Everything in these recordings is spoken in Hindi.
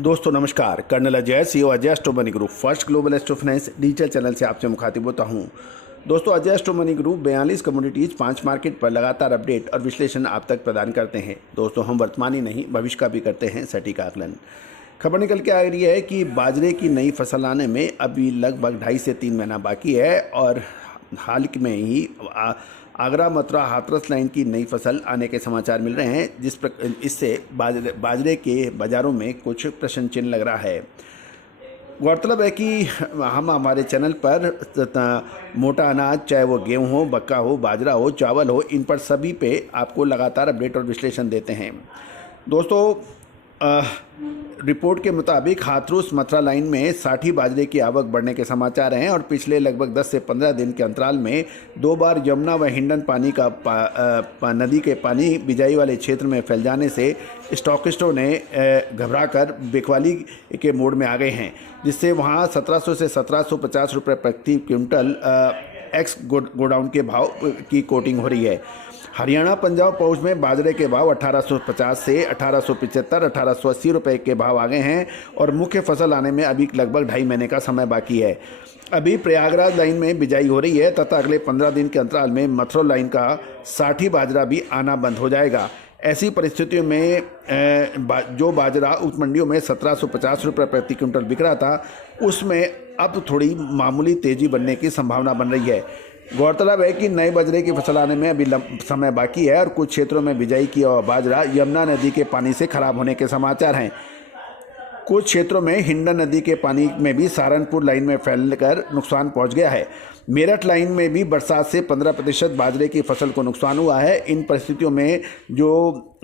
दोस्तों नमस्कार, colonel Ajay CO Ajay Astro Money Group first global astro finance digital channel से आपसे मुखातिब होता हूं। दोस्तों Ajay Astro Money Group 42 commodities 5 market पर लगातार अपडेट और विश्लेषण आप तक प्रदान करते हैं। दोस्तों हम वर्तमान ही नहीं भविष्य का भी करते हैं सटीक आकलन। खबर निकल के आ रही है कि बाजरे की नई फसल आने में अभी लगभग 2.5 से 3 महीना बाकी है और हाल में ही आगरा मथुरा हाथरस लाइन की नई फसल आने के समाचार मिल रहे हैं, इससे बाजरे के बाज़ारों में कुछ प्रश्न चिन्ह लग रहा है। गौरतलब है कि हम हमारे चैनल पर मोटा अनाज, चाहे वो गेहूं हो, मक्का हो, बाजरा हो, चावल हो, इन पर सभी पे आपको लगातार अपडेट और विश्लेषण देते हैं। दोस्तों रिपोर्ट के मुताबिक हाथरस मथुरा लाइन में साठी बाजरे की आवक बढ़ने के समाचार हैं और पिछले लगभग 10 से 15 दिन के अंतराल में 2 बार यमुना व हिंडन पानी का नदी के पानी बिजाई वाले क्षेत्र में फैल जाने से स्टॉकिस्टों ने घबराकर बिकवाली के मोड में आ गए हैं, जिससे वहां 1700 से 1750 रुपये प्रति क्विंटल एक्स गोडाउन के भाव की कोटिंग हो रही है। हरियाणा पंजाब पहुंच में बाजरे के भाव 1850 से 1875, 1880 रुपये के भाव आ गए हैं और मुख्य फसल आने में अभी लगभग 2.5 महीने का समय बाकी है। अभी प्रयागराज लाइन में बिजाई हो रही है तथा अगले 15 दिन के अंतराल में मथुरा लाइन का साठी बाजरा भी आना बंद हो जाएगा। ऐसी परिस्थितियों में जो बाजरा उप मंडियों में 1750 रुपये प्रति क्विंटल बिक रहा था, उसमें अब थोड़ी मामूली तेज़ी बनने की संभावना बन रही है। गौरतलब है कि नए बाजरे की फसल आने में अभी समय बाकी है और कुछ क्षेत्रों में बिजाई की और बाजरा यमुना नदी के पानी से खराब होने के समाचार हैं। कुछ क्षेत्रों में हिंडन नदी के पानी में भी सहारनपुर लाइन में फैलकर नुकसान पहुंच गया है। मेरठ लाइन में भी बरसात से 15% बाजरे की फसल को नुकसान हुआ है। इन परिस्थितियों में जो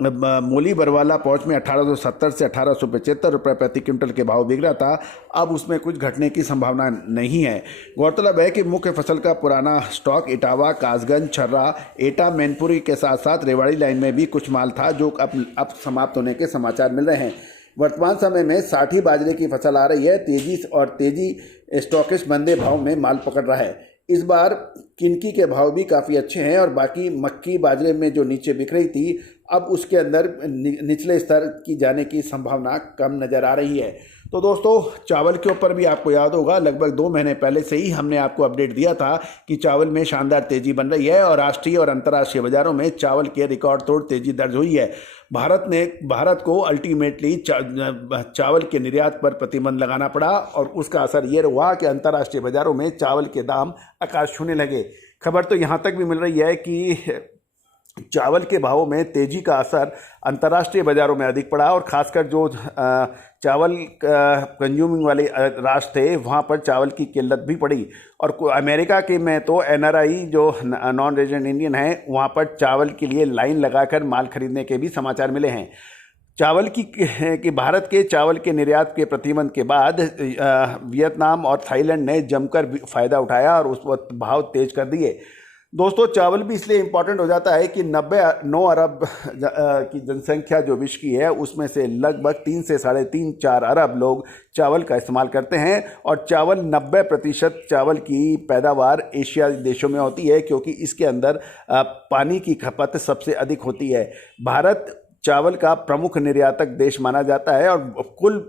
मोली बरवाला पहुंच में 1870 से 1875 रुपये प्रति क्विंटल के भाव बिक रहा था, अब उसमें कुछ घटने की संभावना नहीं है। गौरतलब है कि मुख्य फसल का पुराना स्टॉक इटावा, कासगंज, छर्रा, एटा, मैनपुरी के साथ साथ रेवाड़ी लाइन में भी कुछ माल था जो अब समाप्त होने के समाचार मिल रहे हैं। वर्तमान समय में साठी बाजरे की फसल आ रही है, तेजी स्टॉकिस्ट मंदे भाव में माल पकड़ रहा है। इस बार किनकी के भाव भी काफ़ी अच्छे हैं और बाकी मक्की बाजरे में जो नीचे बिक रही थी, अब उसके अंदर निचले स्तर की जाने की संभावना कम नज़र आ रही है। तो दोस्तों चावल के ऊपर भी आपको याद होगा, लगभग 2 महीने पहले से ही हमने आपको अपडेट दिया था कि चावल में शानदार तेज़ी बन रही है और राष्ट्रीय और अंतर्राष्ट्रीय बाज़ारों में चावल के रिकॉर्ड तोड़ तेज़ी दर्ज हुई है। भारत को अल्टीमेटली चावल के निर्यात पर प्रतिबंध लगाना पड़ा और उसका असर ये हुआ कि अंतर्राष्ट्रीय बाज़ारों में चावल के दाम आकाश छूने लगे। खबर तो यहाँ तक भी मिल रही है कि चावल के भावों में तेज़ी का असर अंतर्राष्ट्रीय बाज़ारों में अधिक पड़ा और ख़ासकर जो चावल कंज्यूमिंग वाले राष्ट्र थे, वहाँ पर चावल की किल्लत भी पड़ी। और अमेरिका के में तो NRI जो नॉन रेजिडेंट इंडियन है, वहाँ पर चावल के लिए लाइन लगाकर माल खरीदने के भी समाचार मिले हैं। चावल कि भारत के चावल के निर्यात के प्रतिबंध के बाद वियतनाम और थाईलैंड ने जमकर फ़ायदा उठाया और उस वक्त भाव तेज कर दिए। दोस्तों चावल भी इसलिए इम्पॉर्टेंट हो जाता है कि 9 अरब की जनसंख्या जो विश्व की है, उसमें से लगभग 3 से 3.5-4 अरब लोग चावल का इस्तेमाल करते हैं और 90% चावल की पैदावार एशिया देशों में होती है, क्योंकि इसके अंदर पानी की खपत सबसे अधिक होती है। भारत चावल का प्रमुख निर्यातक देश माना जाता है और कुल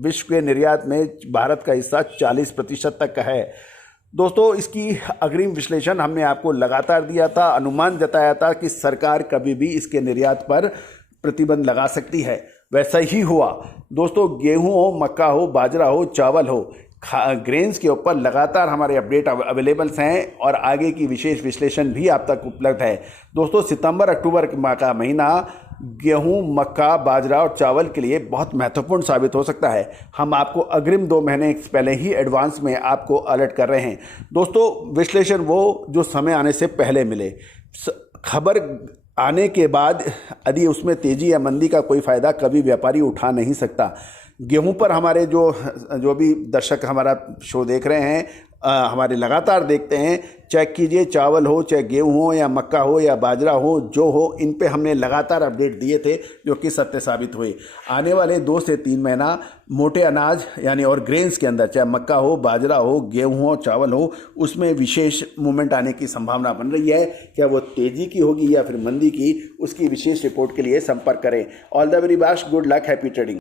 विश्व के निर्यात में भारत का हिस्सा 40% तक का है। दोस्तों इसकी अग्रिम विश्लेषण हमने आपको लगातार दिया था, अनुमान जताया था कि सरकार कभी भी इसके निर्यात पर प्रतिबंध लगा सकती है। वैसा ही हुआ। दोस्तों गेहूं हो, मक्का हो, बाजरा हो, चावल हो, ग्रेन्स के ऊपर लगातार हमारे अपडेट अवेलेबल्स हैं और आगे की विशेष विश्लेषण भी आप तक उपलब्ध है। दोस्तों सितंबर अक्टूबर का महीना गेहूं, मक्का, बाजरा और चावल के लिए बहुत महत्वपूर्ण साबित हो सकता है। हम आपको अग्रिम 2 महीने पहले ही एडवांस में आपको अलर्ट कर रहे हैं। दोस्तों विश्लेषण वो जो समय आने से पहले मिले, खबर आने के बाद यदि उसमें तेज़ी या मंदी का कोई फ़ायदा कभी व्यापारी उठा नहीं सकता। गेहूं पर हमारे जो भी दर्शक हमारा शो देख रहे हैं, हमारे लगातार देखते हैं, चेक कीजिए, चावल हो, चाहे गेहूं हो या मक्का हो या बाजरा हो, जो हो, इन पे हमने लगातार अपडेट दिए थे जो कि सत्य साबित हुए। आने वाले 2 से 3 महीना मोटे अनाज यानी और ग्रेन्स के अंदर, चाहे मक्का हो, बाजरा हो, गेहूं हो, चावल हो, उसमें विशेष मूवमेंट आने की संभावना बन रही है। क्या वो तेज़ी की होगी या फिर मंदी की, उसकी विशेष रिपोर्ट के लिए संपर्क करें। All the very best, good luck, happy trading.